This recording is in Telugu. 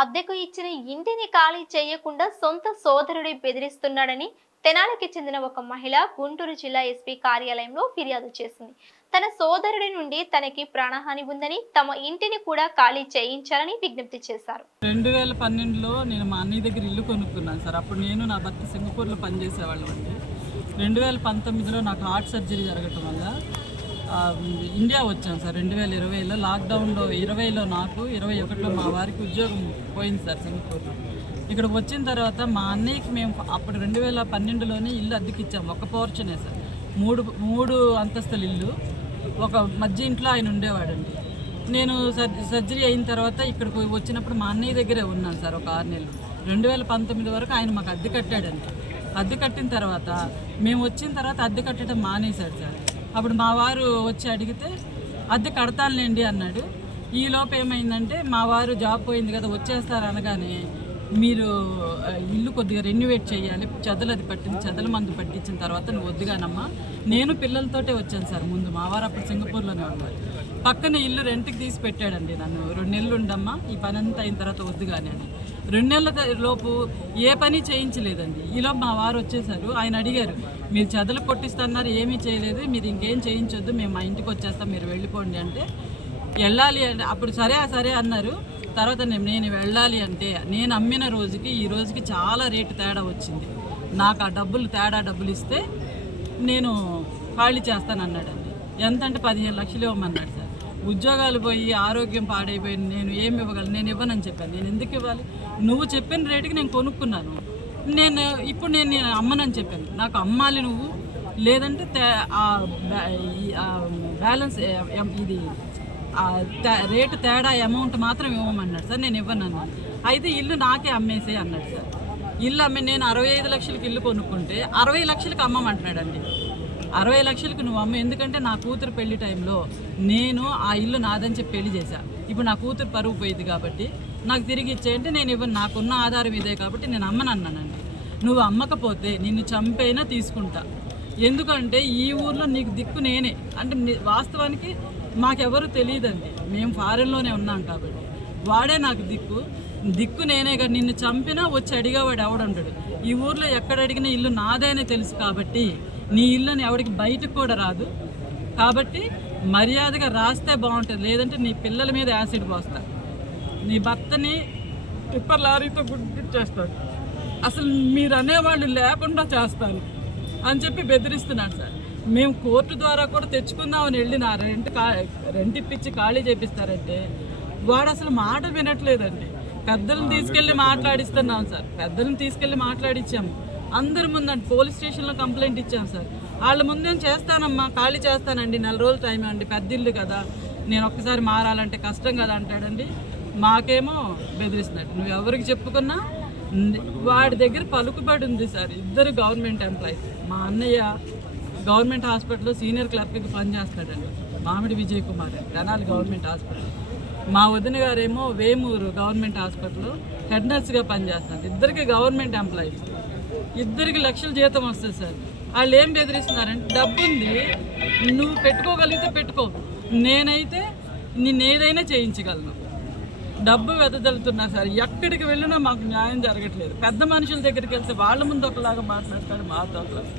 అద్దెకు ఇచ్చిన ఇంటిని ఖాళీ చేయకుండా సొంత సోదరుడి బెదిరిస్తున్నాడని తెనాలికి చెందిన ఒక మహిళ గుంటూరు జిల్లా ఎస్పీ కార్యాలయంలో ఫిర్యాదు చేసింది. తన సోదరుడి నుండి తనకి ప్రాణహాని ఉందని తమ ఇంటిని కూడా ఖాళీ చేయించాలని విజ్ఞప్తి చేశారు. రెండు వేల పన్నెండులో నేను మా అన్నయ్య దగ్గర ఇల్లు కొనుక్కున్నాను సార్. అప్పుడు నేను నా భర్త సింగపూర్లో పనిచేసేవాళ్ళం అండి. రెండు వేల పంతొమ్మిదిలో నాకు హార్ట్ సర్జరీ జరగటం వల్ల ఇండియా వచ్చాను సార్. రెండు వేల ఇరవైలో లాక్డౌన్లో ఇరవైలో నాకు ఇరవై ఒకటిలో మా వారికి ఉద్యోగం పోయింది సార్ సింగపూర్లో. ఇక్కడ వచ్చిన తర్వాత మా అన్నయ్యకి మేము అప్పుడు రెండు వేల పన్నెండులోనే ఇల్లు అద్దెకిచ్చాము ఒక పోర్షనే సార్. మూడు మూడు అంతస్తుల ఇల్లు ఒక మధ్య ఇంట్లో ఆయన ఉండేవాడండి. నేను సర్- సర్జరీ అయిన తర్వాత ఇక్కడికి వచ్చినప్పుడు మా అన్నయ్య దగ్గరే ఉన్నాను సార్ ఒక ఆరు నెలలు. రెండు వేల పంతొమ్మిది వరకు ఆయన మాకు అద్దె కట్టాడండి. అద్దె కట్టిన తర్వాత మేము వచ్చిన తర్వాత అద్దె కట్టడం మానేశాడు సార్. అప్పుడు మా వారు వచ్చి అడిగితే అద్దె కడతానులేండి అన్నాడు. ఈలోపు ఏమైందంటే మా వారు జాబ్ పోయింది కదా వచ్చేస్తారు అనగానే మీరు ఇల్లు కొద్దిగా రెన్యువేట్ చేయాలి. చెదలు అది పట్టింది చెదల మందు పట్టించిన తర్వాత నువ్వు వద్దుగానమ్మా. నేను పిల్లలతోటే వచ్చాను సార్ ముందు. మా వారు అప్పుడు సింగపూర్లోనే ఉన్నారు పక్కన ఇల్లు రెంట్కి తీసి పెట్టాడండి నన్ను. రెండు నెలలు ఉండమ్మా ఈ పని అంతా అయిన తర్వాత వద్దుగానే అని. రెండు నెలల త- లోపు ఏ పని చేయించలేదండి. ఈలో మా వారు వచ్చేసారు. ఆయన అడిగారు మీరు చెదలు కొట్టిస్తున్నారు ఏమీ చేయలేదు. మీరు ఇంకేం చేయించొద్దు. మేము మా ఇంటికి వచ్చేస్తాం. మీరు వెళ్ళిపోండి అంటే వెళ్ళాలి అంటే అప్పుడు సరే సరే అన్నారు. తర్వాత నేను నేను వెళ్ళాలి అంటే నేను అమ్మిన రోజుకి ఈ రోజుకి చాలా రేటు తేడా వచ్చింది. నాకు ఆ డబ్బులు తేడా డబ్బులు ఇస్తే నేను ఖాళీ చేస్తానన్నాడండి ఎంత అంటే పదిహేను లక్షలు ఇవ్వమన్నాడు సార్. ఉద్యోగాలు పోయి ఆరోగ్యం పాడైపోయి నేను ఏమి ఇవ్వగలను? నేను ఇవ్వనని చెప్పాను. నేను ఎందుకు ఇవ్వాలి? నువ్వు చెప్పిన రేటుకి నేను కొనుక్కున్నాను. నేను ఇప్పుడు నేను నేను అమ్మనని చెప్పాను. నాకు అమ్మాలి నువ్వు. లేదంటే ఆ బ్యా- ఈ- బ్యాలెన్స్ ఇది రేటు తేడా అమౌంట్ మాత్రం ఇవ్వమన్నాడు సార్ నేను ఇవ్వను అన్నాను అయితే ఇల్లు నాకే అమ్మేసే అన్నాడు సార్. ఇల్లు అమ్మి నేను అరవై ఐదు లక్షలకి ఇల్లు కొనుక్కుంటే అరవై లక్షలకు అమ్మమంటున్నాడండి. అరవై లక్షలకు నువ్వు అమ్మ ఎందుకంటే నా కూతురు పెళ్ళి టైంలో నేను ఆ ఇల్లు నాదని చెప్పి పెళ్ళి చేశా. ఇప్పుడు నా కూతురు పరువు పోయింది కాబట్టి నాకు తిరిగి ఇచ్చేయంటే నేను ఇవ్వను నాకున్న ఆధారం ఇదే కాబట్టి నేను అమ్మనన్నానండి. నువ్వు అమ్మకపోతే నిన్ను చంపైనా తీసుకుంటా. ఎందుకంటే ఈ ఊర్లో నీకు దిక్కు నేనే. అంటే వాస్తవానికి మాకెవరు తెలియదండి. మేము ఫారెన్లోనే ఉన్నాం కాబట్టి. వాడే నాకు దిక్కు. దిక్కు నేనే కదా. నిన్ను చంపినా వచ్చి అడిగేవాడు ఎవడంటాడు? ఈ ఊర్లో ఎక్కడ అడిగినా ఇల్లు నాదేనే తెలుసు కాబట్టి నీ ఇల్లుని ఎవడికి బయటకు కూడా రాదు. కాబట్టి మర్యాదగా రాస్తే బాగుంటుంది. లేదంటే నీ పిల్లల మీద యాసిడ్ పోస్తా. నీ భర్తని టిప్పర్ లారీతో గుడ్ చేస్తాడు. అసలు మీరు అనేవాళ్ళు లేకుండా చేస్తాను. అని చెప్పి బెదిరిస్తున్నాడు సార్. మేము కోర్టు ద్వారా కూడా తెచ్చుకుందామని వెళ్ళిన రెంట్ కా రెంట్ ఇప్పించి ఖాళీ చేపిస్తారంటే వాడు అసలు మాట వినట్లేదండి. పెద్దలను తీసుకెళ్ళి మాట్లాడిస్తున్నాం సార్. పెద్దలను తీసుకెళ్ళి మాట్లాడిచ్చాము. అందరి ముందండి పోలీస్ స్టేషన్లో కంప్లైంట్ ఇచ్చాం సార్. వాళ్ళ ముందేం చేస్తానమ్మా ఖాళీ చేస్తానండి. నెల రోజులు టైం అండి పెద్ద ఇల్లు కదా. నేను ఒక్కసారి మారాలంటే కష్టం కదా అంటాడండి. మాకేమో బెదిరిస్తున్నాడు. నువ్వు ఎవరికి చెప్పుకున్నా వాడి దగ్గర పలుకుబడి ఉంది సార్. ఇద్దరు గవర్నమెంట్ ఎంప్లాయీస్. మా అన్నయ్య గవర్నమెంట్ హాస్పిటల్లో సీనియర్ క్లర్క్కి పనిచేస్తాడండి. మామిడి విజయ్ కుమార్ అని. Tenali government hospital. మా వదిన గారేమో వేమూరు గవర్నమెంట్ హాస్పిటల్లో హెడ్ నర్స్గా పనిచేస్తారు ఇద్దరికి గవర్నమెంట్ ఎంప్లాయీస్. ఇద్దరికి లక్షల జీతం వస్తుంది సార్. వాళ్ళు ఏం బెదిరిస్తున్నారంటే డబ్బు ఉంది నువ్వు పెట్టుకోగలిగితే పెట్టుకో. నేనైతే నిన్ను ఏదైనా చేయించగలను. డబ్బు వెదజల్లుతున్నారు సార్ ఎక్కడికి వెళ్ళినా మాకు న్యాయం జరగట్లేదు. పెద్ద మనుషుల దగ్గరికి వెళ్తే వాళ్ళ ముందు ఒకలాగా మాట్లాడతాడు మాతో ఒకలాగా.